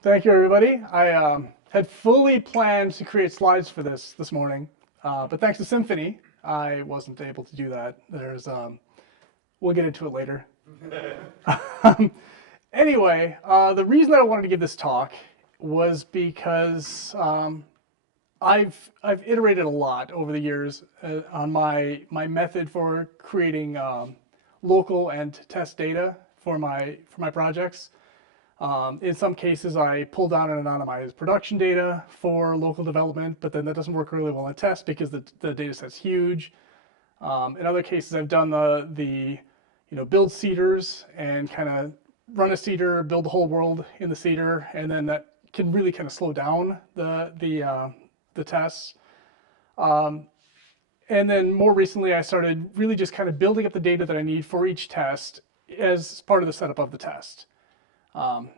Thank you, everybody. I had fully planned to create slides for this morning, but thanks to Symfony, I wasn't able to do that. We'll get into it later. Um, anyway, the reason that I wanted to give this talk was because I've iterated a lot over the years on my method for creating local and test data for my projects. In some cases, I pull down and anonymize production data for local development, but then that doesn't work really well in test because the data set's huge. In other cases, I've done the build seeders and kind of run a seeder, build the whole world in the seeder, and then that can really kind of slow down the tests. And then more recently, I started really just kind of building up the data that I need for each test as part of the setup of the test.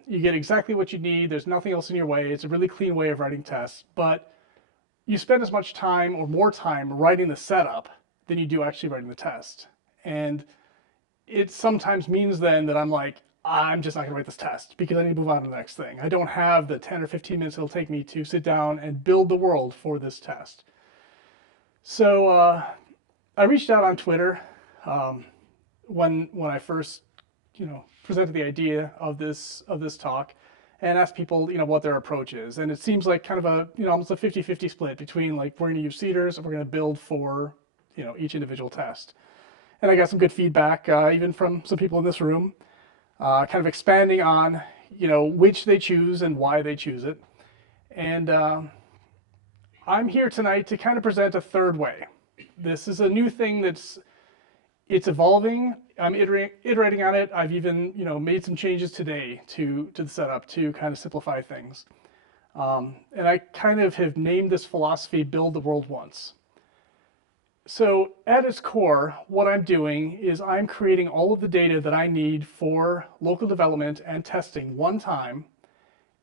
You get exactly what you need. There's nothing else in your way. It's a really clean way of writing tests, but you spend as much time or more time writing the setup than you do actually writing the test. And it sometimes means then that I'm like, I'm just not gonna write this test because I need to move on to the next thing. I don't have the 10 or 15 minutes it'll take me to sit down and build the world for this test. So I reached out on Twitter when I first, presented the idea of this talk, and asked people, what their approach is. And it seems like kind of a, almost a 50-50 split between like we're going to use seeders and we're going to build for, each individual test. And I got some good feedback, even from some people in this room, kind of expanding on, which they choose and why they choose it. And I'm here tonight to kind of present a third way. This is a new thing it's evolving. I'm iterating on it. I've even made some changes today to the setup to kind of simplify things. And I kind of have named this philosophy "Build the World Once." So at its core, what I'm doing is I'm creating all of the data that I need for local development and testing one time.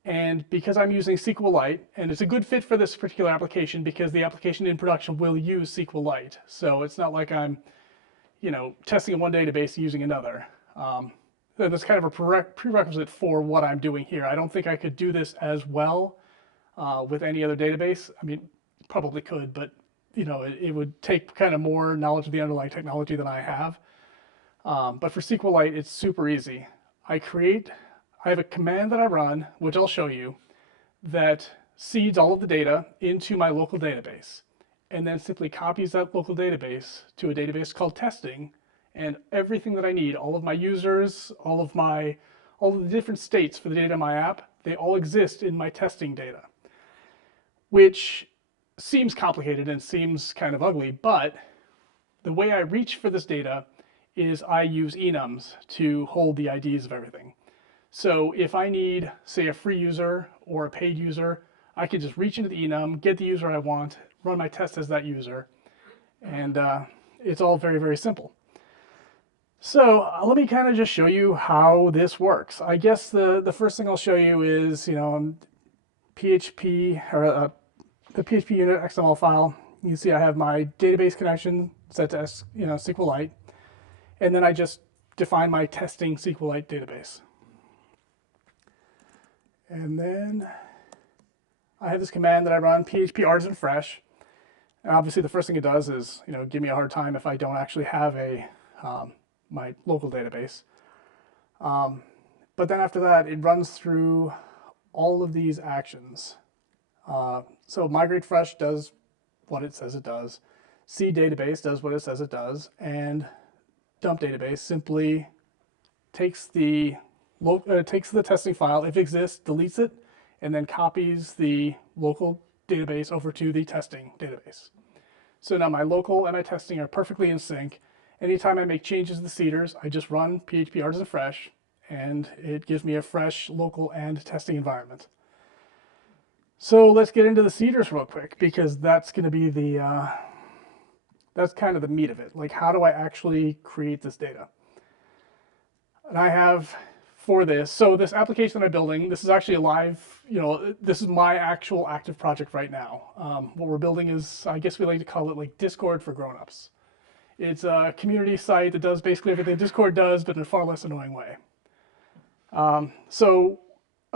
And because I'm using SQLite, and it's a good fit for this particular application because the application in production will use SQLite. So it's not like I'm, testing in one database using another. That's kind of a prerequisite for what I'm doing here. I don't think I could do this as well with any other database. I mean, probably could, but it would take kind of more knowledge of the underlying technology than I have. But for SQLite, it's super easy. I have a command that I run, which I'll show you, that seeds all of the data into my local database, and then simply copies that local database to a database called testing, and everything that I need, all of my users, all of the different states for the data in my app, they all exist in my testing data, which seems complicated and seems kind of ugly, but the way I reach for this data is I use Enums to hold the IDs of everything. So if I need, say, a free user or a paid user, I can just reach into the enum, get the user I want, run my test as that user, and it's all very, very simple. So let me kind of just show you how this works. I guess the first thing I'll show you is, PHP, or the PHP unit XML file. You can see I have my database connection set to SQLite, and then I just define my testing SQLite database. And then I have this command that I run, PHP artisan fresh. And obviously the first thing it does is, give me a hard time if I don't actually have my local database. But then after that, it runs through all of these actions. So migrate fresh does what it says it does. Seed database does what it says it does. And dump database simply takes the testing file, if it exists, deletes it, and then copies the local database over to the testing database. So now my local and my testing are perfectly in sync. Anytime I make changes to the seeders, I just run PHP artisan fresh, and it gives me a fresh local and testing environment. So let's get into the seeders real quick, because that's going to be that's kind of the meat of it. Like, how do I actually create this data? And I have for this, so this application that I'm building, this is actually a live, this is my actual active project right now. What we're building is, I guess we like to call it like Discord for grown-ups. It's a community site that does basically everything Discord does, but in a far less annoying way. So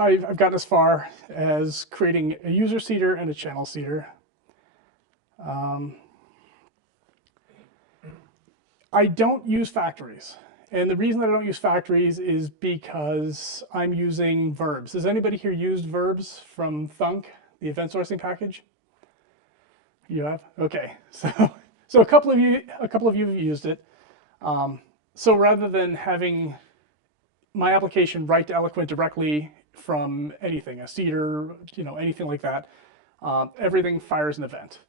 I've gotten as far as creating a user seeder and a channel seeder. I don't use factories. And the reason that I don't use factories is because I'm using verbs. Has anybody here used verbs from Thunk, the event sourcing package? You have? Okay. So a couple of you have used it. So rather than having my application write to Eloquent directly from anything, a seeder, anything like that, everything fires an event.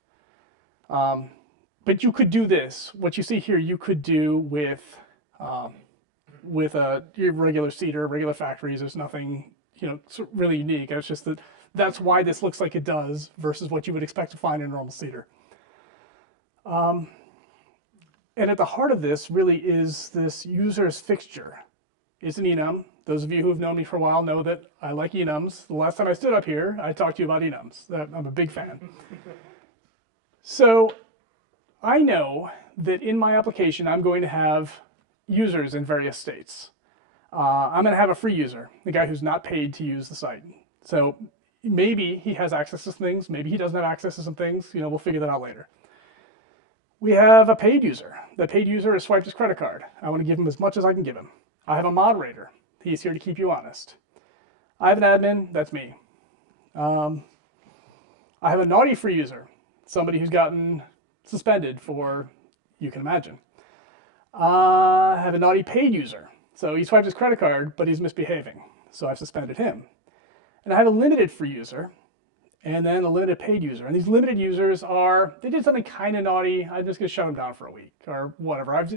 But you could do this. What you see here, you could do with your regular seeder, regular factories. There's nothing, really unique. It's just that that's why this looks like it does versus what you would expect to find in a normal seeder. And at the heart of this really is this user's fixture. It's an enum. Those of you who have known me for a while know that I like enums. The last time I stood up here, I talked to you about enums. I'm a big fan. So I know that in my application, I'm going to have users in various states. I'm going to have a free user, the guy who's not paid to use the site. So maybe he has access to some things. Maybe he doesn't have access to some things. We'll figure that out later. We have a paid user. The paid user has swiped his credit card. I want to give him as much as I can give him. I have a moderator. He's here to keep you honest. I have an admin. That's me. I have a naughty free user, somebody who's gotten suspended for, you can imagine. I have a naughty paid user. So he swiped his credit card, but he's misbehaving. So I've suspended him. And I have a limited free user, and then a limited paid user. And these limited users they did something kind of naughty. I'm just going to shut them down for a week or whatever.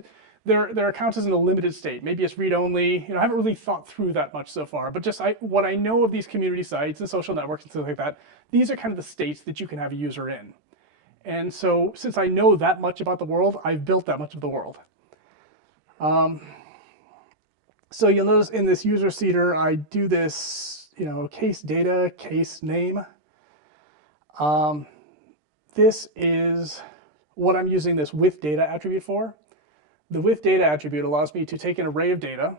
Their account is in a limited state. Maybe it's read-only. I haven't really thought through that much so far, but just what I know of these community sites and social networks and stuff like that, these are kind of the states that you can have a user in. And so since I know that much about the world, I've built that much of the world. So you'll notice in this user seeder, I do this, case data, case name. This is what I'm using this with data attribute for. The with data attribute allows me to take an array of data,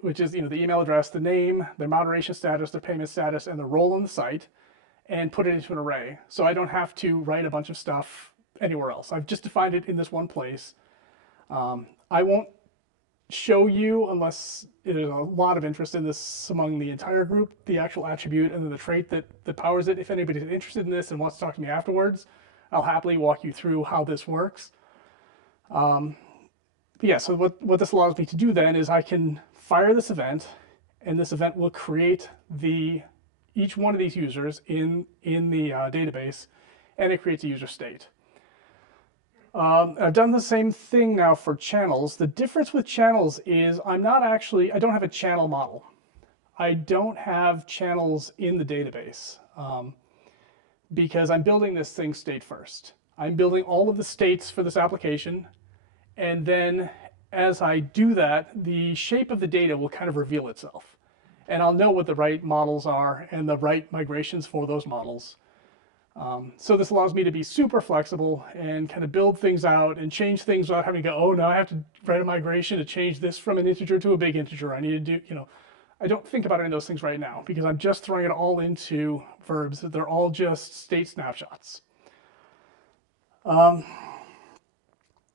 which is the email address, the name, their moderation status, their payment status, and the role on the site, and put it into an array. So I don't have to write a bunch of stuff anywhere else. I've just defined it in this one place. I won't show you, unless there's a lot of interest in this among the entire group, the actual attribute and then the trait that powers it. If anybody's interested in this and wants to talk to me afterwards, I'll happily walk you through how this works. But yeah, so what this allows me to do then is I can fire this event, and this event will create each one of these users in the database, and it creates a user state. I've done the same thing now for channels. The difference with channels is I don't have a channel model. I don't have channels in the database because I'm building this thing state first. I'm building all of the states for this application, and then as I do that, the shape of the data will kind of reveal itself. And I'll know what the right models are and the right migrations for those models. So this allows me to be super flexible and kind of build things out and change things without having to go, oh, now I have to write a migration to change this from an integer to a big integer. I need to do, I don't think about any of those things right now because I'm just throwing it all into verbs. They're all just state snapshots.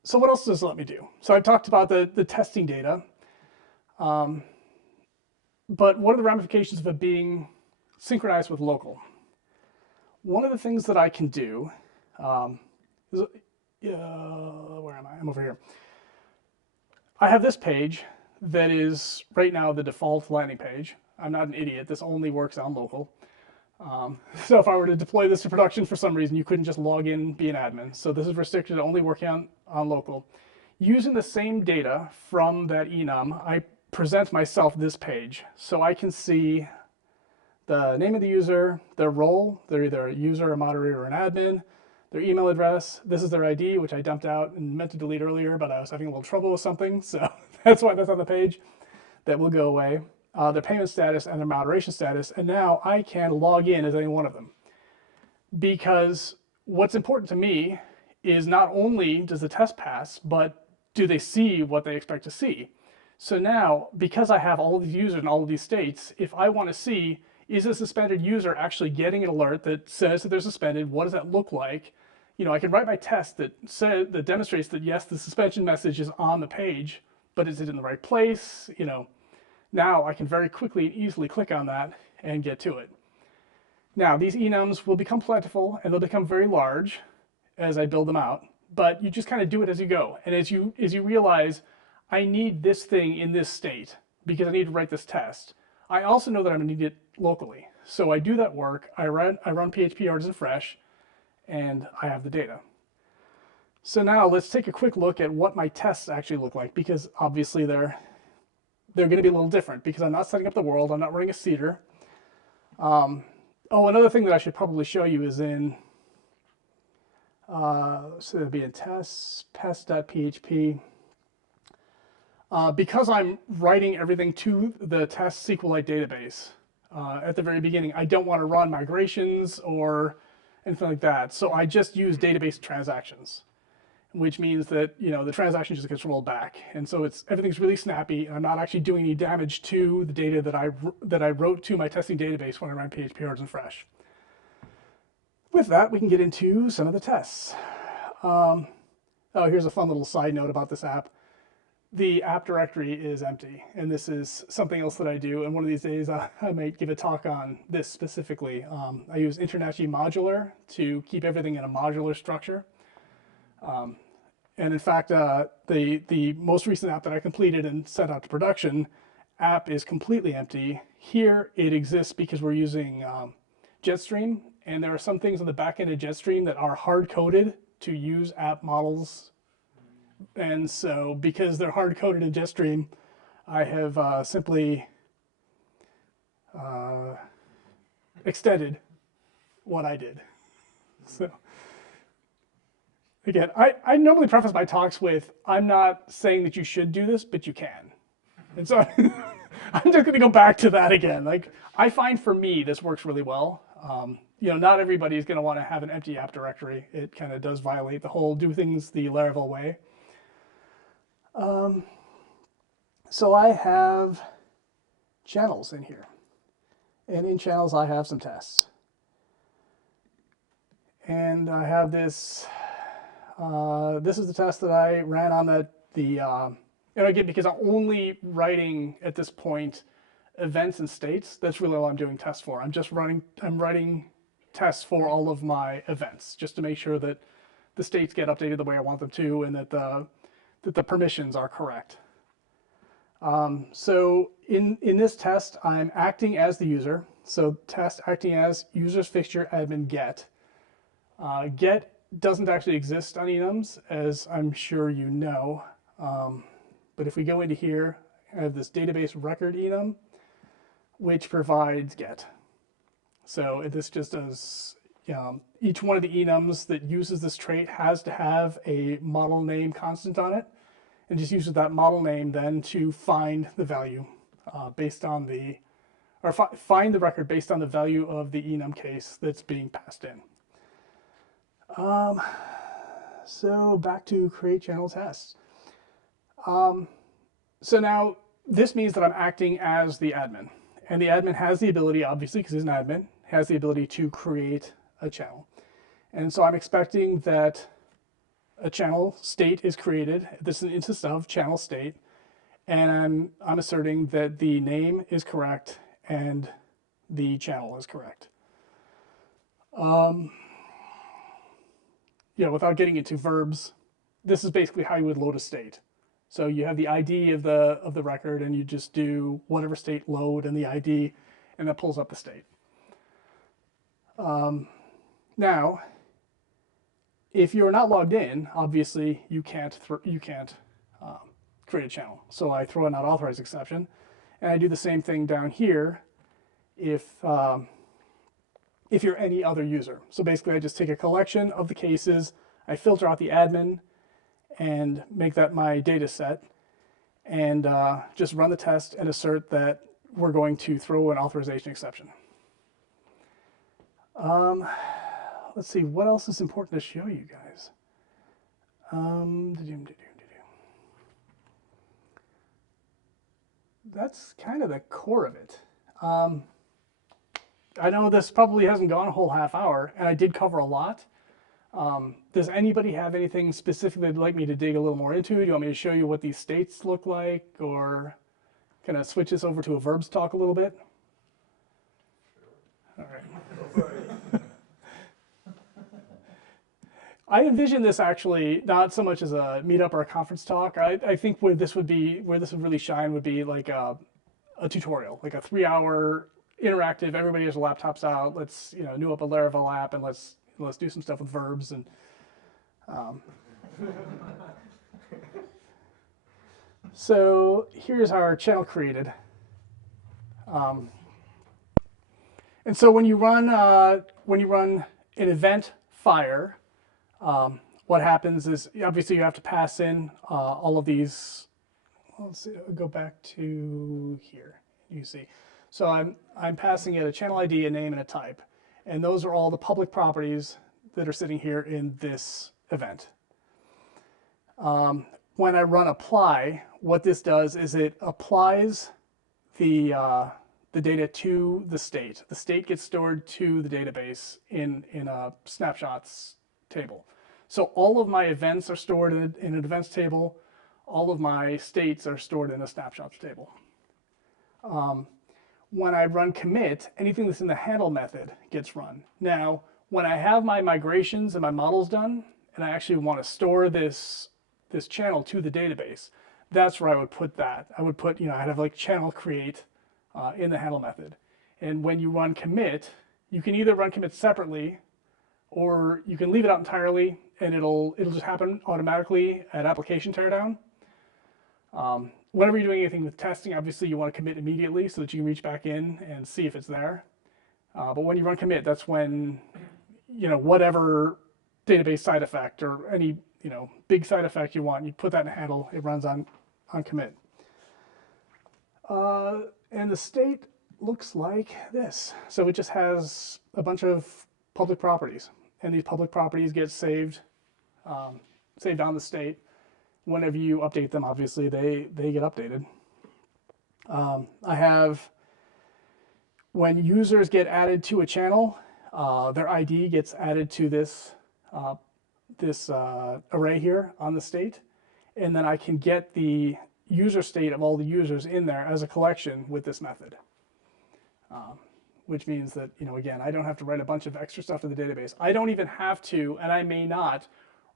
So what else does it let me do? So I've talked about the testing data. But what are the ramifications of it being synchronized with local? One of the things that I can do is, where am I? I'm over here. I have this page that is right now the default landing page. I'm not an idiot. This only works on local. So if I were to deploy this to production for some reason, you couldn't just log in, be an admin. So this is restricted to only working on local. Using the same data from that enum, I present myself this page. So I can see the name of the user, their role, they're either a user, a moderator, or an admin, their email address, this is their ID, which I dumped out and meant to delete earlier, but I was having a little trouble with something, so that's why that's on the page. That will go away. Their payment status and their moderation status, and now I can log in as any one of them. Because what's important to me is not only does the test pass, but do they see what they expect to see? So now, because I have all of these users in all of these states, if I want to see Is a suspended user actually getting an alert that says that they're suspended? What does that look like? I can write my test that demonstrates that yes, the suspension message is on the page, but is it in the right place? Now I can very quickly and easily click on that and get to it. Now these enums will become plentiful and they'll become very large as I build them out, but you just kind of do it as you go. And as you realize, I need this thing in this state because I need to write this test. I also know that I'm going to need it locally. So I do that work, I run PHP Artisan Fresh, and I have the data. So now let's take a quick look at what my tests actually look like, because obviously they're going to be a little different because I'm not setting up the world, I'm not running a seeder. Oh, another thing that I should probably show you is in, so it'll be in tests, pest.php. Because I'm writing everything to the test SQLite database at the very beginning, I don't want to run migrations or anything like that. So I just use database transactions, which means that the transaction just gets rolled back, and so everything's really snappy, and I'm not actually doing any damage to the data that I wrote to my testing database when I ran PHP Artisan Fresh. With that, we can get into some of the tests. Oh, here's a fun little side note about this app. The app directory is empty, and this is something else that I do, and one of these days I might give a talk on this specifically. I use InterNACHI modular to keep everything in a modular structure. And in fact, the most recent app that I completed and sent out to production app is completely empty. Here it exists because we're using Jetstream, and there are some things on the back end of Jetstream that are hard-coded to use app models. And so because they're hard-coded in Jetstream, I have simply extended what I did. So again, I normally preface my talks with, I'm not saying that you should do this, but you can. And so I'm just going to go back to that again. Like, I find for me, this works really well. Not everybody is going to want to have an empty app directory. It kind of does violate the whole do things the Laravel way. So I have channels in here. And in channels, I have some tests. And I have this. This is the test that I ran on and again, because I'm only writing at this point events and states, that's really all I'm doing tests for. I'm writing tests for all of my events, just to make sure that the states get updated the way I want them to, and that the permissions are correct. So in this test, I'm acting as the user. So test acting as users fixture admin get. Get doesn't actually exist on Enums, as I'm sure you know. But if we go into here, I have this database record enum, which provides get. So this just does, each one of the enums that uses this trait has to have a model name constant on it, and just uses that model name then to find the value based on find the record based on the value of the enum case that's being passed in. So back to create channel tests. So now this means that I'm acting as the admin, and the admin has the ability, obviously, because he's an admin, has the ability to create a channel. And so I'm expecting that a channel state is created. This is an instance of channel state, and I'm asserting that the name is correct and the channel is correct. Without getting into verbs, this is basically how you would load a state. So you have the ID of the record, and you just do whatever state load and the ID, and that pulls up the state. Now, if you're not logged in, obviously you can't create a channel. So I throw a not authorized exception, and I do the same thing down here if you're any other user. So basically I just take a collection of the cases, I filter out the admin, and make that my data set, and just run the test and assert that we're going to throw an authorization exception. Let's see, what else is important to show you guys? That's kind of the core of it. I know this probably hasn't gone a whole half hour, and I did cover a lot. Does anybody have anything specifically they'd like me to dig a little more into? Do you want me to show you what these states look like, or can I switch this over to a verbs talk a little bit? All right. I envision this actually not so much as a meetup or a conference talk. I think where this would really shine would be like a tutorial, like a 3-hour interactive. Everybody has their laptops out. Let's new up a Laravel app and let's do some stuff with verbs and. So here's our channel created. And so when you run an event fire, what happens is obviously you have to pass in all of these. Let's see, I'll go back to here. You see, so I'm passing it a channel ID, a name, and a type, and those are all the public properties that are sitting here in this event. When I run apply, what this does is it applies the data to the state. The state gets stored to the database in a snapshots table. So all of my events are stored in an events table. All of my states are stored in a snapshots table. When I run commit, anything that's in the handle method gets run. Now, when I have my migrations and my models done, and I actually want to store this channel to the database, that's where I would put that. I would put, I'd have like channel create in the handle method. And when you run commit, you can either run commit separately, or you can leave it out entirely, and it'll just happen automatically at application teardown. Whenever you're doing anything with testing, obviously you want to commit immediately so that you can reach back in and see if it's there. But when you run commit, that's when, whatever database side effect or any, big side effect you want, you put that in a handle, it runs on commit. And the state looks like this. So it just has a bunch of public properties, and these public properties get saved on the state. Whenever you update them, obviously they get updated. I have, when users get added to a channel, their ID gets added to this array here on the state, and then I can get the user state of all the users in there as a collection with this method. Which means that, again, I don't have to write a bunch of extra stuff to the database. I don't even have to, and I may not,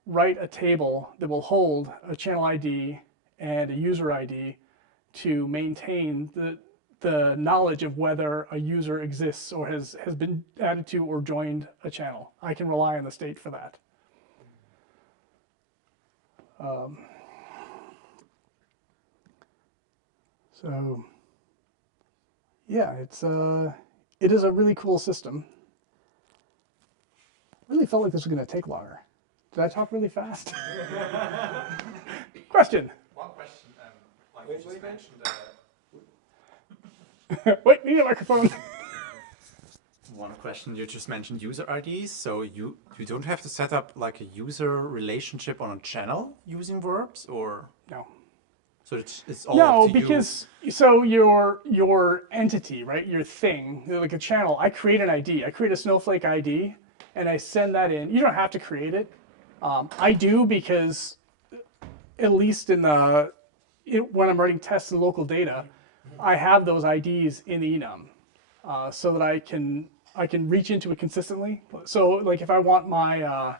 write a table that will hold a channel ID and a user ID to maintain the knowledge of whether a user exists or has been added to or joined a channel. I can rely on the state for that. So yeah, it is a really cool system. Really felt like this was going to take longer. Did I talk really fast? Question. One question, like you just mentioned. Wait, need a microphone. One question, you just mentioned user IDs, so you don't have to set up like a user relationship on a channel using verbs, or No. So it's all No, up to because so your entity, right? Your thing, like a channel. I create an ID. I create a Snowflake ID, and I send that in. You don't have to create it. I do because, at least when I'm writing tests in local data, I have those IDs in the enum, so that I can reach into it consistently. So like if I want my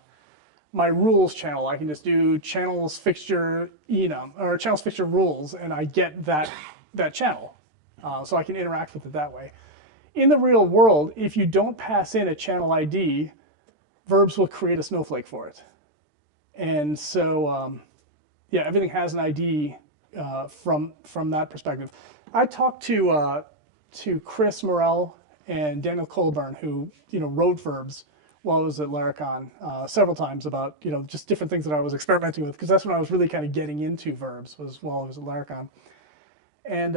rules channel, I can just do channels fixture enum or channels fixture rules, and I get that channel, so I can interact with it that way. In the real world, if you don't pass in a channel ID, verbs will create a snowflake for it. And so, yeah, everything has an ID from that perspective. I talked to Chris Morell and Daniel Colburn, who wrote verbs while I was at Laracon several times about just different things that I was experimenting with, because that's when I was really kind of getting into verbs, was while I was at Laracon. And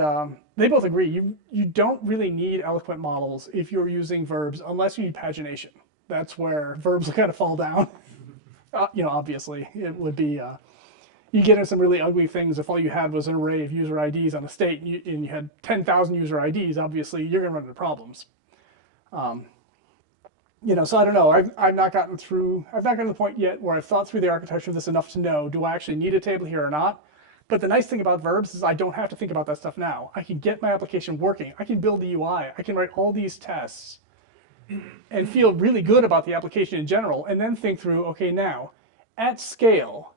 they both agree you don't really need eloquent models if you're using verbs unless you need pagination. That's where verbs will kind of fall down. Obviously, it would be, you get into some really ugly things if all you had was an array of user IDs on a state and you had 10,000 user IDs, obviously you're going to run into problems. So I don't know. I've not gotten to the point yet where I've thought through the architecture of this enough to know, do I actually need a table here or not? But the nice thing about verbs is I don't have to think about that stuff now. I can get my application working. I can build the UI. I can write all these tests and feel really good about the application in general, and then think through, okay, now, at scale,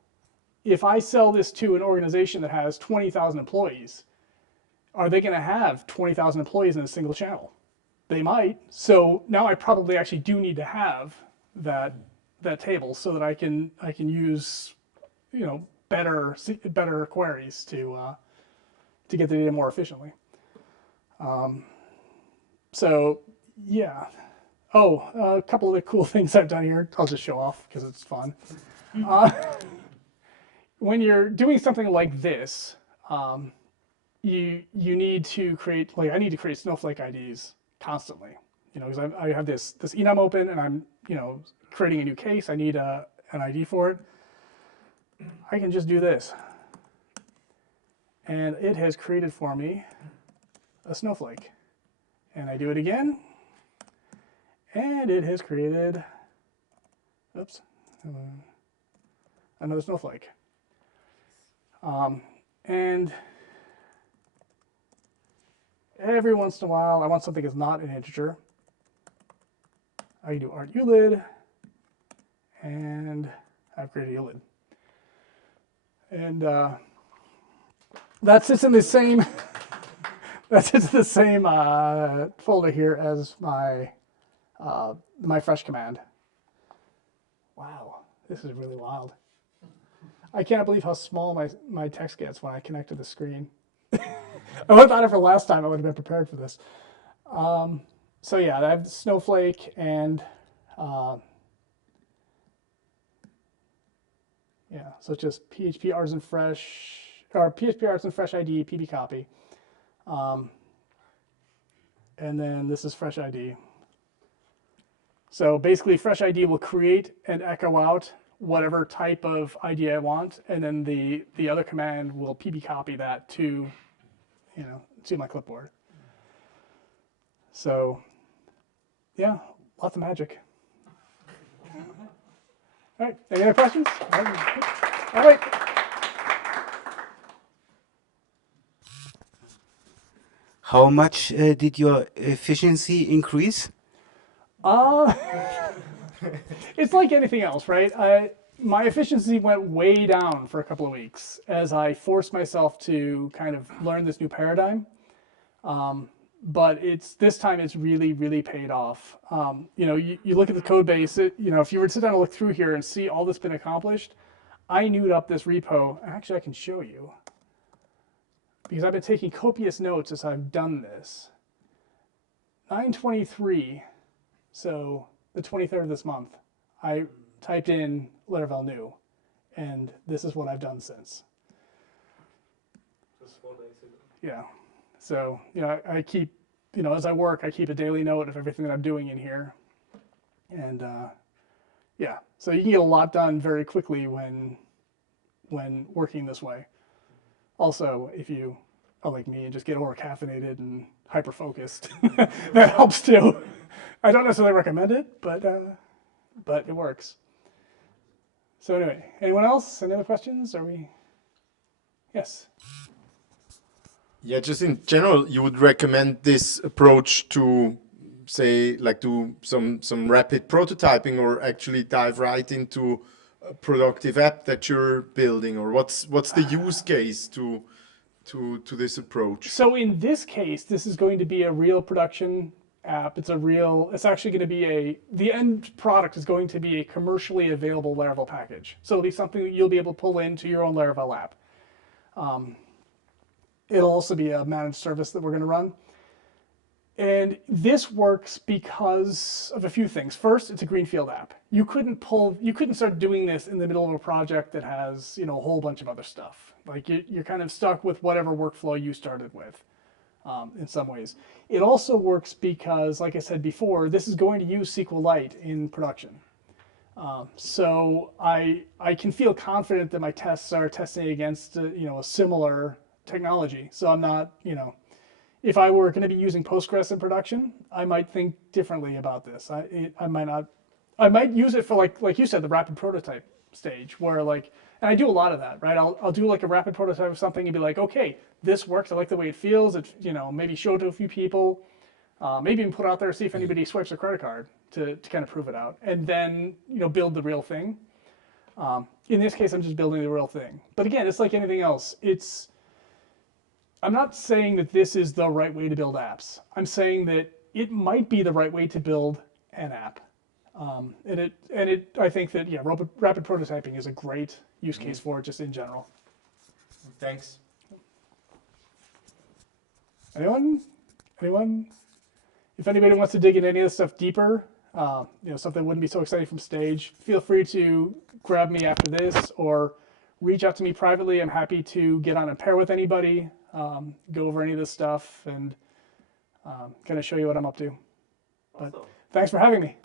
if I sell this to an organization that has 20,000 employees, are they going to have 20,000 employees in a single channel? They might. So now I probably actually do need to have that table so that I can use better queries to get the data more efficiently. So yeah. Oh, a couple of the cool things I've done here. I'll just show off because it's fun. When you're doing something like this, you need to create, I need to create Snowflake IDs constantly, because I have this enum open and I'm, creating a new case. I need an ID for it. I can just do this. And it has created for me a snowflake. And I do it again. And it has created, another snowflake. And every once in a while, I want something that's not an integer. I can do art ulid, and I've created ulid. And that sits in the same folder here as my fresh command. Wow, this is really wild. I can't believe how small my text gets when I connect to the screen. I would have thought it for last time. I would have been prepared for this. So yeah, I have Snowflake and yeah, so it's just PHP artisan fresh or PHP artisan fresh ID PB copy, and then this is fresh ID. So basically, fresh ID will create and echo out whatever type of ID I want, and then the other command will PB copy that to my clipboard. So yeah, lots of magic. All right, any other questions? All right. How much did your efficiency increase? It's like anything else, right? My efficiency went way down for a couple of weeks as I forced myself to kind of learn this new paradigm. But this time it's really, really paid off. You look at the code base, if you were to sit down and look through here and see all that's been accomplished, I newed up this repo. Actually, I can show you because I've been taking copious notes as I've done this. 9/23, so the 23rd of this month, I typed in Laravel new, and this is what I've done since. Just 4 days ago. Yeah. So, I keep, as I work, I keep a daily note of everything that I'm doing in here. And yeah, so you can get a lot done very quickly when working this way. Also, if you are like me and just get over-caffeinated and hyper-focused, that helps too. I don't necessarily recommend it, but it works. So anyway, anyone else? Any other questions? Are we? Yes. Yeah, just in general, you would recommend this approach to, say, like do some rapid prototyping, or actually dive right into a productive app that you're building, or what's the use case to this approach? So in this case, this is going to be a real production app. It's actually going to be the end product is going to be a commercially available Laravel package. So it'll be something that you'll be able to pull into your own Laravel app. It'll also be a managed service that we're going to run. And this works because of a few things. First, it's a greenfield app. You couldn't start doing this in the middle of a project that has, a whole bunch of other stuff. Like you're kind of stuck with whatever workflow you started with, in some ways. It also works because, like I said before, this is going to use SQLite in production. So I can feel confident that my tests are testing against, a similar technology. So I'm not, If I were going to be using Postgres in production, I might think differently about this. I might not. I might use it for like you said, the rapid prototype stage, where like, and I do a lot of that, right? I'll do like a rapid prototype of something and be like, okay, this works. I like the way it feels. It, you know, maybe show it to a few people, maybe even put it out there, see if anybody swipes their credit card to kind of prove it out, and then you know build the real thing. In this case, I'm just building the real thing. But again, it's like anything else. I'm not saying that this is the right way to build apps. I'm saying that it might be the right way to build an app. I think that, yeah, rapid prototyping is a great use case for it just in general. Thanks. Anyone? If anybody wants to dig into any of this stuff deeper, you know, stuff that wouldn't be so exciting from stage, feel free to grab me after this or reach out to me privately. I'm happy to get on a pair with anybody, go over any of this stuff and kind of show you what I'm up to. But thanks for having me.